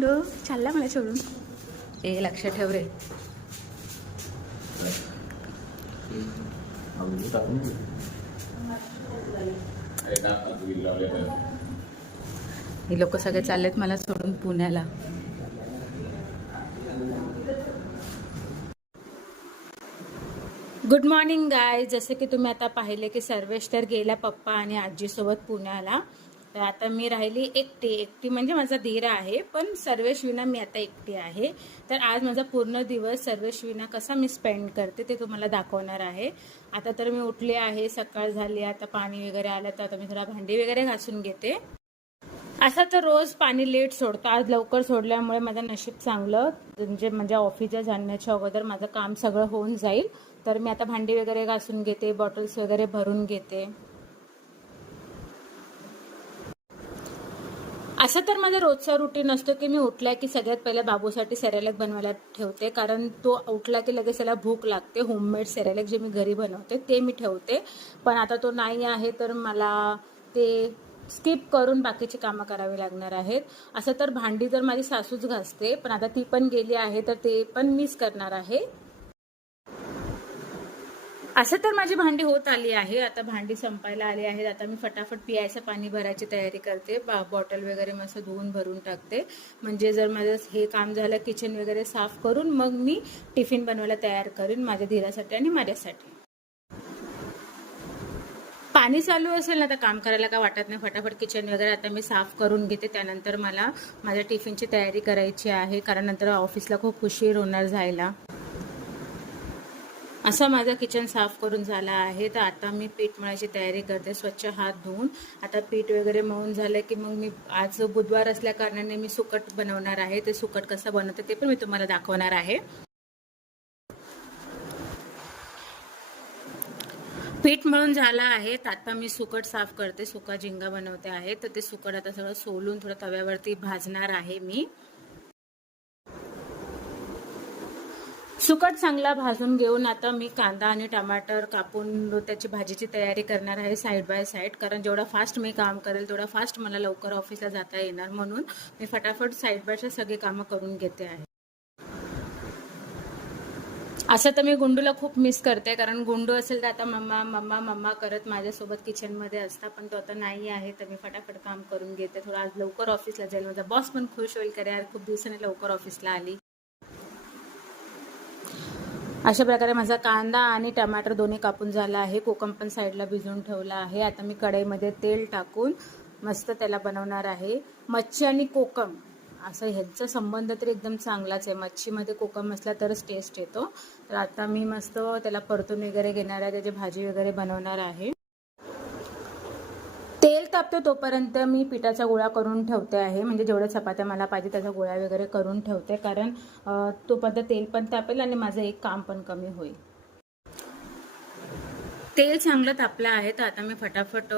गुंडू चालला मला सोडून. ए लक्ष ठेव रे. हे लोक सगळे चाललेत मला सोडून पुण्याला. गुड मॉर्निंग गाय. जसं की तुम्ही आता पाहिले की सर्वेश तर गेला पप्पा आणि आजीसोबत पुण्याला. तर आता मी राहिली एकटी म्हणजे माझा धीर आहे, पण सर्वेश विना मी आता एकटी आहे. तर आज माझा पूर्ण दिवस सर्वेश विना कसा मी स्पेंड करते ते तुम्हाला दाखवणार आहे. आता तर मी उठले आहे, सकाळ झाली, आता पाणी वगैरे आलं तर आता मी थोडा भांडी वगैरे घासून घेते. असं तर रोज पाणी लेट सोडतो, आज लवकर सोडल्यामुळे माझं नशीब चांगलं, म्हणजे माझ्या ऑफिसला जाण्याच्या अगोदर माझं काम सगळं होऊन जाईल. तर मी आता भांडी वगैरे घासून घेते, बॉटल्स वगैरे भरून घेते. असं तर माझा रोजचा रुटीन असतो की मी उठला की सगळ्यात पहिला बाबूसाठी सेरेलॅक बनवायला ठेवते, कारण तो उठला की लगेच त्याला भूक लागते. होममेड सेरेलॅक जे मी घरी बनवते ते मी ठेवते, पण आता तो नाही आहे तर मला ते स्किप करून बाकीची कामं करावी लागणार आहेत. असं तर भांडी तर माझी सासूच घासते, पण आता ती पण गेली आहे तर ते पण मीच करणार आहे. असं तर माझी भांडी होत आली आहे, आता भांडी संपायला आली आहेत. आता मी फटाफट पियायचं पाणी भरायची तयारी करते, बॉटल वगैरे मस्त धुवून भरून टाकते. म्हणजे जर माझं हे काम झालं किचन वगैरे साफ करून मग मी टिफिन बनवायला तयार करीन माझ्या धीरासाठी आणि माझ्यासाठी. पाणी चालू असेल ना तर काम करायला काय वाटत नाही. फटाफट किचन वगैरे आता मी साफ करून घेते. त्यानंतर मला माझ्या टिफिनची तयारी करायची आहे, कारण नंतर ऑफिसला खूप उशीर होणार जायला. असं माझं किचन साफ करून झालं आहे. तर आता मी पीठ मळायची तयारी करते, स्वच्छ हात धुवून. आता पीठ वगैरे मळून झालं की मग मी आज बुधवार असल्या कारणाने मी सुकट बनवणार आहे. ते सुकट कसं बनवते ते पण मी तुम्हाला दाखवणार आहे. पीठ मळून झालं आहे, तर आता मी सुकट साफ करते, सुका झिंगा बनवते आहे. तर ते सुकट आता सगळं सोलून थोडं तव्यावरती भाजणार आहे मी. सुकट चांगला भाजून घेऊन आता मी कांदा आणि टमाटर कापून त्याची भाजीची तयारी करणार आहे साईड बाय साईड, कारण जेवढा फास्ट मी काम करेल तेवढा फास्ट मला लवकर ऑफिसला जाता येणार, म्हणून मी फटाफट साईड बाय साईड सगळी कामं करून घेते आहे. असं तर मी गुंडूला खूप मिस करते, कारण गुंडू असेल तर आता मम्मा मम्मा मम्मा करत माझ्यासोबत किचनमध्ये असता, पण तो आता नाही आहे. तर मी फटाफट काम करून घेते. थोडं आज लवकर ऑफिसला जाईल, माझा बॉस पण खुश होईल, करे यार खूप दिवसाने लवकर ऑफिसला आली. अशा प्रकारे माझा कांदा आणि टमाटर दोन्ही कापून झाला आहे. कोकम पण साईडला भिजवून ठेवला आहे. आता मी कढईमध्ये तेल टाकून मस्त त्याला बनवणार आहे. मच्छी आणि कोकम असं ह्यांचा संबंध तर एकदम चांगलाच आहे. मच्छीमध्ये कोकम असला तरच टेस्ट येतो. तर आता मी मस्त त्याला परतून वगैरे घेणार आहे, त्याची भाजी वगैरे बनवणार आहे. तेल तापतो तोपर्यंत मी पिठाचा गोळा करून ठेवते आहे, म्हणजे जेवढ्या चपात्या मला पाहिजे त्याचा गोळा वगैरे करून ठेवते, कारण तोपर्यंत तेल पण तापेल आणि माझं एक काम पण कमी होईल. तेल चांगलं तापलं आहे, तर आता मी फटाफट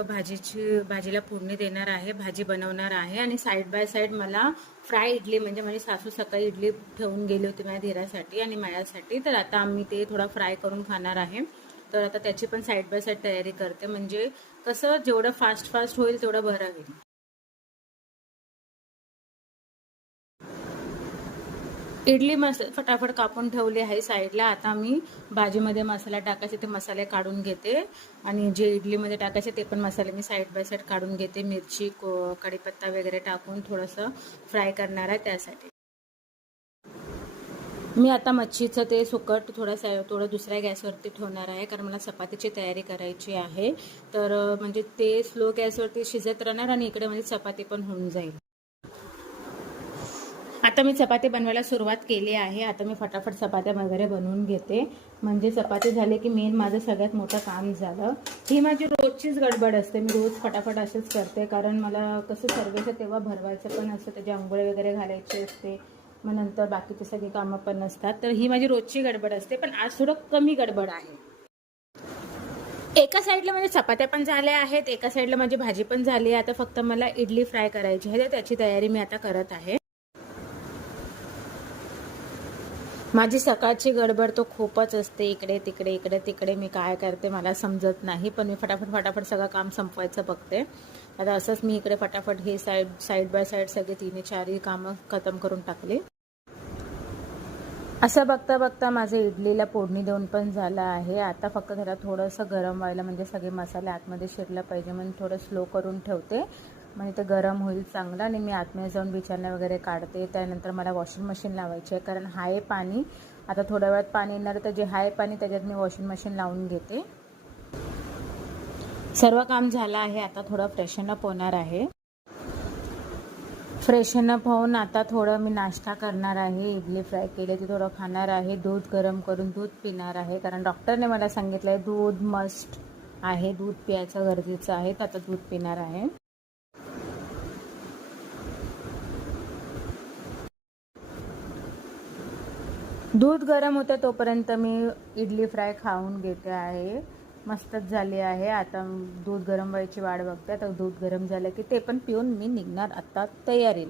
भाजीला फोडणी देणार आहे, भाजी बनवणार आहे. आणि साईड बाय साईड मला फ्राय इडली, म्हणजे माझी सासू सकाळी इडली ठेवून गेली होती माझ्या धीरासाठी आणि माझ्यासाठी, तर आता आम्ही ते थोडा फ्राय करून खाणार आहे. तर आता त्याची पण साईड बाय साईड तयारी करते, म्हणजे कसं जेवढं फास्ट होईल तेवढं बरं होईल. इडली फटाफट कापून ठेवली आहे साईडला. आता मी भाजीमध्ये मसाला टाकायचे ते मसाले काढून घेते, आणि जे इडलीमध्ये टाकायचे ते पण मसाले मी साईड बाय साईड काढून घेते. मिरची कढीपत्ता वगैरे टाकून थोडंसं फ्राय करणार आहे त्यासाठी. मी आता मच्छीचं ते सुकट थोडं दुसऱ्या गॅसवरती ठेवणार आहे, कारण मला चपातीची तयारी करायची आहे. तर म्हणजे ते स्लो गॅसवरती शिजत राहणार आणि इकडे म्हणजे चपाती पण होऊन जाईल. आता मी चपाती बनवायला सुरुवात केली आहे. आता मी फटाफट चपात्या वगैरे बनवून घेते, म्हणजे चपाती झाले की मेन माझं सगळ्यात मोठं काम झालं. ही माझी रोजचीच गडबड असते, मी रोज फटाफट असंच करते, कारण मला कसं सर्वेचं तेव्हा भरवायचं पण असतं, त्याची आंघोळ वगैरे घालायची असते, मग नंतर बाकीचे सगळे कामं पण असतात. तर ही माझी रोजची गडबड असते, पण आज थोडं कमी गडबड आहे. एका साईडला म्हणजे चपात्या पण झाल्या आहेत, एका साईडला माझी भाजी पण झाली आहे. आता फक्त मला इडली फ्राय करायची आहे, त्याची तयारी मी आता करत आहे. माझी सकाळची गडबड तो खूपच असते, इकडे तिकडे मी काय करते मला समजत नाही, पण मी फटाफट सगळं काम संपवायचं बघते. आता असंच मी इकडे फटाफट हे साईड बाय साईड सगळे 3-4 कामं खतम करून टाकले. असं बघता बघता माझं इडलीला फोडणी देऊन पण झालं आहे. आता फक्त त्याला थोडंसं गरम व्हायला, म्हणजे सगळे मसाले आतमध्ये शिरला पाहिजे म्हणून थोडं स्लो करून ठेवते, म्हणजे ते गरम होईल चांगलं. आणि मी आतमध्ये जाऊन बिछाना वगैरे काढते. त्यानंतर मला वॉशिंग मशीन लावायची आहे, कारण हाय पाणी आता थोड्या वेळात पाणी येणार, तर जे हाय पाणी त्याच्यात मी वॉशिंग मशीन लावून घेते. सर्व काम झालं आहे. आता थोडं फ्रेशनअप होणार आहे. फ्रेशनअप होऊन आता थोडं मी नाश्ता करणार आहे. इडली फ्राय केली ती थोडं खाणार आहे. दूध गरम करून दूध पिणार आहे, कारण डॉक्टरने मला सांगितलं आहे दूध मस्ट आहे, दूध प्यायचं गरजेचं आहे. तर आता दूध पिणार आहे. दूध गरम होतं तोपर्यंत मी इडली फ्राय खाऊन घेते आहे. मस्तच झाली आहे. आता दूध गरम व्हायची वाट बघते. आता दूध गरम झालं की ते पण पिऊन मी निघणार आता तयारी.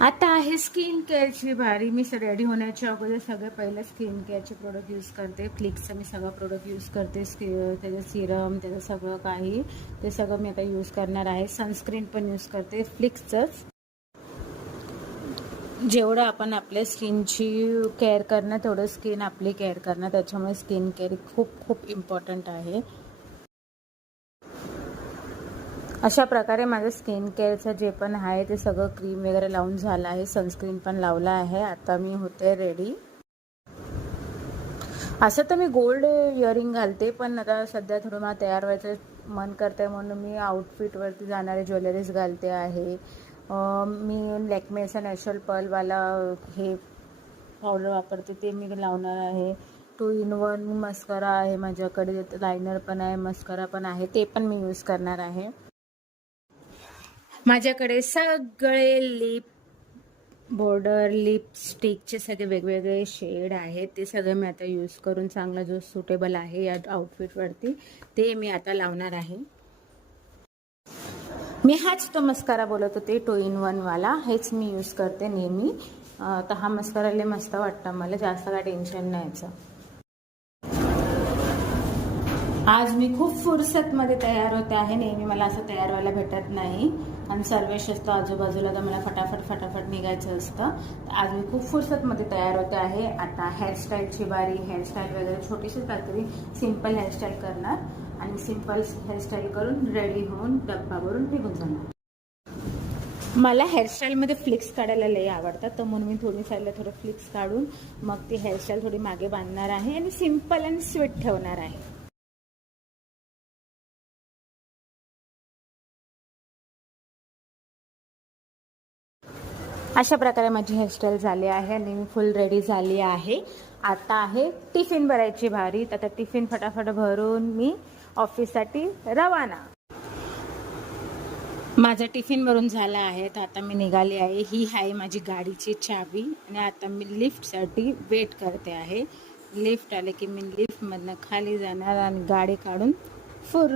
आता आहे स्किन केअरची बारी. मी रेडी होण्याच्या अगोदर सगळं पहिलं स्किन केअरचे प्रोडक्ट यूज करते. फ्लिक्सचं मी सगळं प्रोडक्ट यूज करते. त्याचं सिरम, त्याचं सगळं काही ते सगळं मी आता यूज करणार आहे. सनस्क्रीन पण यूज करते फ्लिक्सचंच. जेवढं आपण आपल्या स्किनची केअर करणं तेवढं स्किन आपली केअर करणं, त्याच्यामुळे स्किन केअर खूप खूप इम्पॉर्टंट आहे. अशा प्रकारे माझं स्किन केअरचं जे पण आहे ते सगळं क्रीम वगैरे लावून झालं आहे. सनस्क्रीन पण लावलं आहे. आता मी होते रेडी. असं तर मी गोल्ड इयरिंग घालते, पण आता सध्या थोडं मला तयार व्हायचं मन करतं आहे म्हणून मी आउटफिटवरती जाणारे ज्वेलरीज घालते आहे. मी लॅक्मेचा नॅचरल पर्लवाला हे पावडर वापरते, ते मी लावणार आहे. 2 in 1 मस्करा आहे माझ्याकडे, लायनर पण आहे, मस्करा पण आहे, ते पण मी यूज करणार आहे. माझ्याकडे सगळे लिप बॉर्डर लिपस्टिकचे सगळे वेगवेगळे शेड आहेत. ते सगळं मी आता यूज करून चांगला जो सुटेबल आहे या आउटफिटवरती ते मी आता लावणार आहे. मी हाच तो मस्कारा बोलत होते, 2 in 1 वाला, हेच मी यूज करते नेहमी. तर हा मस्कारा लय मस्त वाटतं मला, जास्त काय टेन्शन नाही याचं. आज मी खूप फुरसतमध्ये तयार होते आहे. नेहमी मला असं तयार व्हायला भेटत नाही, आणि सर्वेश असतो आजूबाजूला, तर मला फटाफट निघायचं असतं. तर आज मी खूप फुरसतमध्ये तयार होते आहे. आता हेअरस्टाईलची बारी. हेअरस्टाईल वगैरे छोटीशी काहीतरी सिंपल हेअरस्टाईल करणार, आणि सिंपल हेअरस्टाईल करून रेडी होऊन डब्बावरून निघून जाणार. मला हेअरस्टाईलमध्ये फ्लिक्स काढायला लई आवडतात, तर म्हणून मी थोडी साईडला थोडं फ्लिक्स काढून मग ती हेअरस्टाईल थोडी मागे बांधणार आहे, आणि सिंपल आणि स्वीट ठेवणार आहे. अशा प्रकारे माझी हेअरस्टाईल झाली आहे आणि मी फुल रेडी झाली आहे. आता आहे टिफिन भरायची भारी. आता टिफिन फटाफट भरून मी ऑफिससाठी रवाना. माझा टिफिन भरून झाला आहे, तर आता मी निघाली आहे. ही आहे माझी गाडीची चावी, आणि आता मी लिफ्टसाठी वेट करते आहे. लिफ्ट आले की मी लिफ्टमधनं खाली जाणार आणि गाडी काढून फुर.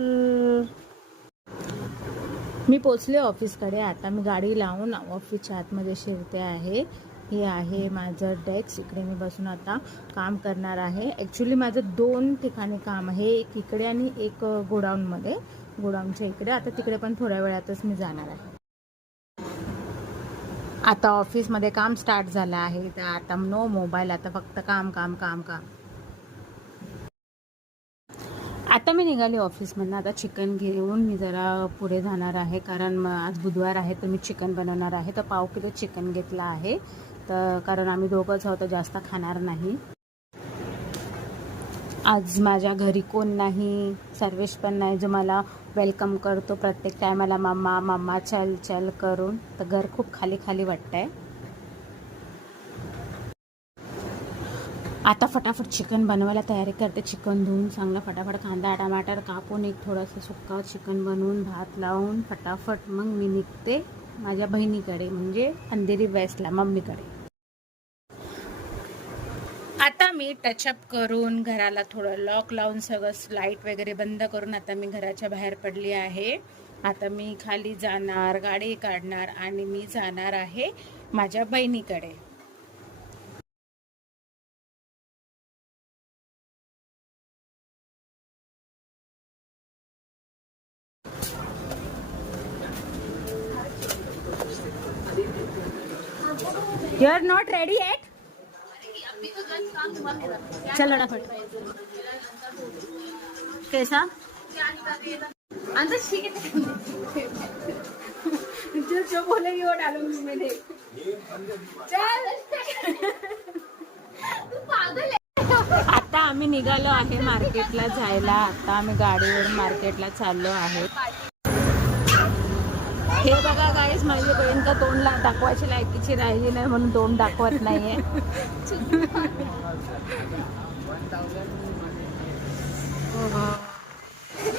मी पोचले ऑफिसकडे. आता मी गाडी लावून ऑफिसच्या आतमध्ये शिरते आहे. हे आहे माझं डेस्क. इकडे मी बसून आता काम करणार आहे. ॲक्च्युली माझं 2 ठिकाणी काम आहे, एक इकडे आणि एक गोडाऊनमध्ये, गोडाऊनच्या इकडे. आता तिकडे पण थोड्या वेळातच मी जाणार आहे. आता ऑफिसमध्ये काम स्टार्ट झालं आहे, तर आता नो मोबाईल, आता फक्त काम काम काम काम. आता मी निघाली ऑफिसमधनं. आता चिकन घेऊन मी जरा पुढे जाणार आहे, कारण आज बुधवार आहे, तर मी चिकन बनवणार आहे. तर 1/2 किलो चिकन घेतलं आहे, तर कारण आम्ही दोघंच आहोत, तर जास्त खाणार नाही. आज माझ्या घरी कोण नाही, सर्वेश पण नाही, जो मला वेलकम करतो प्रत्येक टायमाला मम्मा मम्मा चल चल करून. तर घर खूप खाली खाली वाटतंय. आता फटाफट चिकन बनवायला तयारी करते. चिकन धुवून चांगलं फटाफट कांदा टमाटर कापून एक थोडंसं सुक्का चिकन बनवून भात लावून फटाफट मग मी निघते माझ्या बहिणीकडे, म्हणजे अंधेरी वेस्टला मम्मीकडे. आता मी टचअप करून घराला थोडं लॉक लावून सगळं लाईट वगैरे बंद करून आता मी घराच्या बाहेर पडली आहे. आता मी खाली जाणार, गाडी काढणार आणि मी जाणार आहे माझ्या बहिणीकडे. You are not ready yet. चल फटाफट. कैसा अंदर जो बोलेगी वो डालूंगी मैंने. चल. आता आम्ही निघालो आहे मार्केटला जायला. आता आम्ही गाडीवरून मार्केटला चाललो आहे. हे बघा गाईस, माझी बहीण तर तोंड दाखवायची लायकीची राहिली नाही म्हणून तोंड दाखवत नाहीये.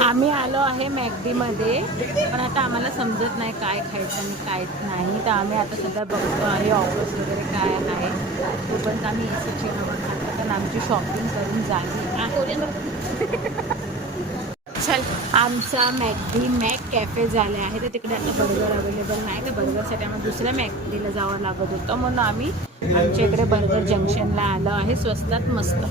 आम्ही आलो आहे मॅकडी मध्ये, पण आता आम्हाला समजत नाही काय खायचं आणि काय नाही. तर आम्ही आता सध्या बघतो आहे ऑफर्स वगैरे काय आहे. तोपर्यंत आम्ही एसीची हवा खातो कारण आमची शॉपिंग करून झाली. चल, आमचा मॅकडी मॅक कॅफे झाले आहे. तर तिकडे आता बर्गर अवेलेबल नाही. तर बर्गरसाठी आम्हाला दुसऱ्या मॅकडीला जावं लागत होतं, म्हणून आम्ही आमच्या इकडे बर्गर जंक्शनला आलो आहे. स्वस्तात मस्त.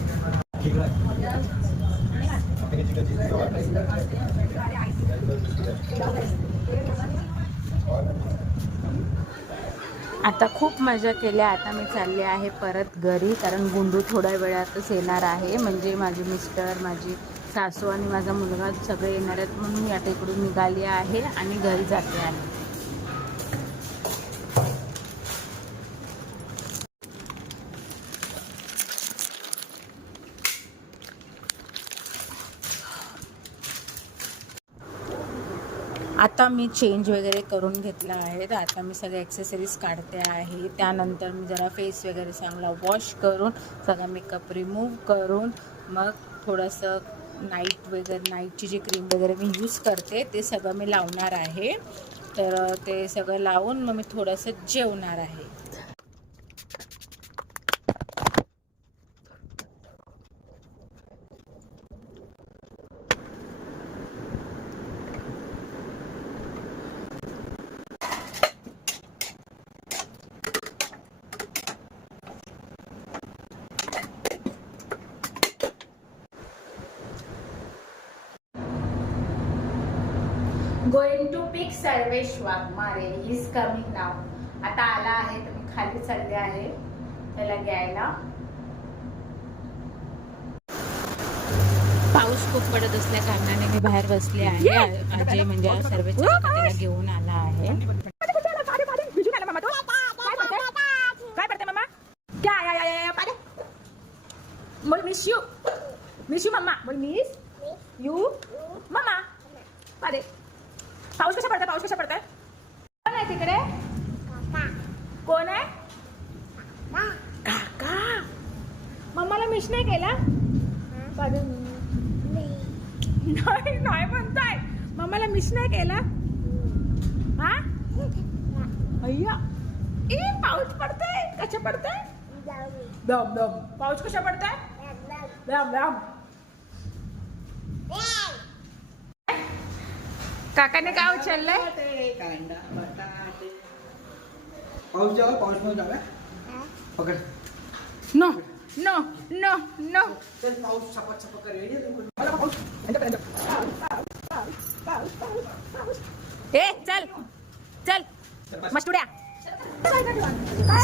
आता खूप मजा केली. आता मी चालले आहे परत घरी, कारण गुंडू थोड्या वेळातच येणार आहे. म्हणजे माझे मिस्टर, माझी सासू आणि माझा मुलगा सगळे येणार आहेत, म्हणून मी आता इकडून निघाली आहे आणि घरी जाते आहे. आता मी चेंज वगैरे करून घेतला आहे. तर आता मी सगळे ॲक्सेसरीज काढते आहे. त्यानंतर मी जरा फेस वगैरे चांगला वॉश करून सगळा मेकअप रिमूव्ह करून मग थोडंसं नाईटची जी क्रीम वगैरे मी यूज करते ते सगळं मी लावणार आहे. तर ते सगळं लावून मग मी थोडंसं जेवणार आहे. Going to pick Sarvesh Waghmare. He is coming नाव. आता आला आहे तर मी खाली चालले आहे त्याला घ्यायला. पाऊस खूप पडत असल्या कारणाने मी बाहेर बसले आहे. अजय म्हणजे सर्वेश त्याला घेऊन आला आहे. काय पडते मम्मा? काय बोल miss you. Miss you mamma. बोल मिस यू मम्मा. पाडे. पाऊस कसा पडतोय? पाऊस कसा पडतोय? कोण आहे तिकडे? कोण आहे? काका. मम्माला मिस नाही केला? नाही म्हणताय. मम्माला मिस नाही केला? हा अय्या. पाऊस पडतोय. कसा पडतोय? दम दम. पाऊस कसा पडतोय? दम दम. काकाने काय उचललंय? पाऊस जावा. पाऊस मध्ये जावा. पकड. No no no no. चल पाऊस छपक छपक कर. ए चल चल मस्टुड्या.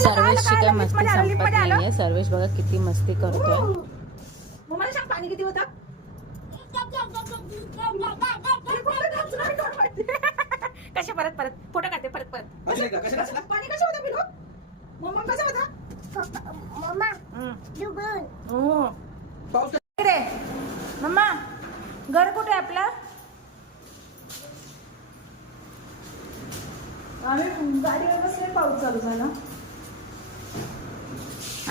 सर्वेशची काय मस्ती संपत नाहीये. सर्वेश बघा किती मस्ती करतोय. मम्माला सांग पाणी किती होतं? कशा परत परत फोटो काढते परत परत. पाणी कसं होतं पिलो? मम्मा कसं होता? मम्मा हो पाऊस रे. मम्मा घर कुठे आपलं? आम्ही गाडीवर बसले. पाऊस चालू झाला.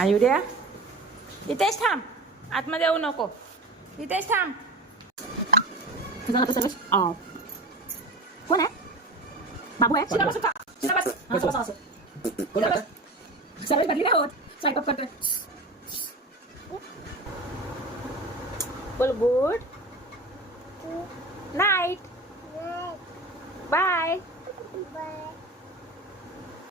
आयुड्या इथेच थांब. आतमध्ये येऊ नको. इथेच थांब. कोण आहे? बाबू आहे. सर्वेश बदली नाही होत. सायकअप करते. बोल गुड नाईट. बाय.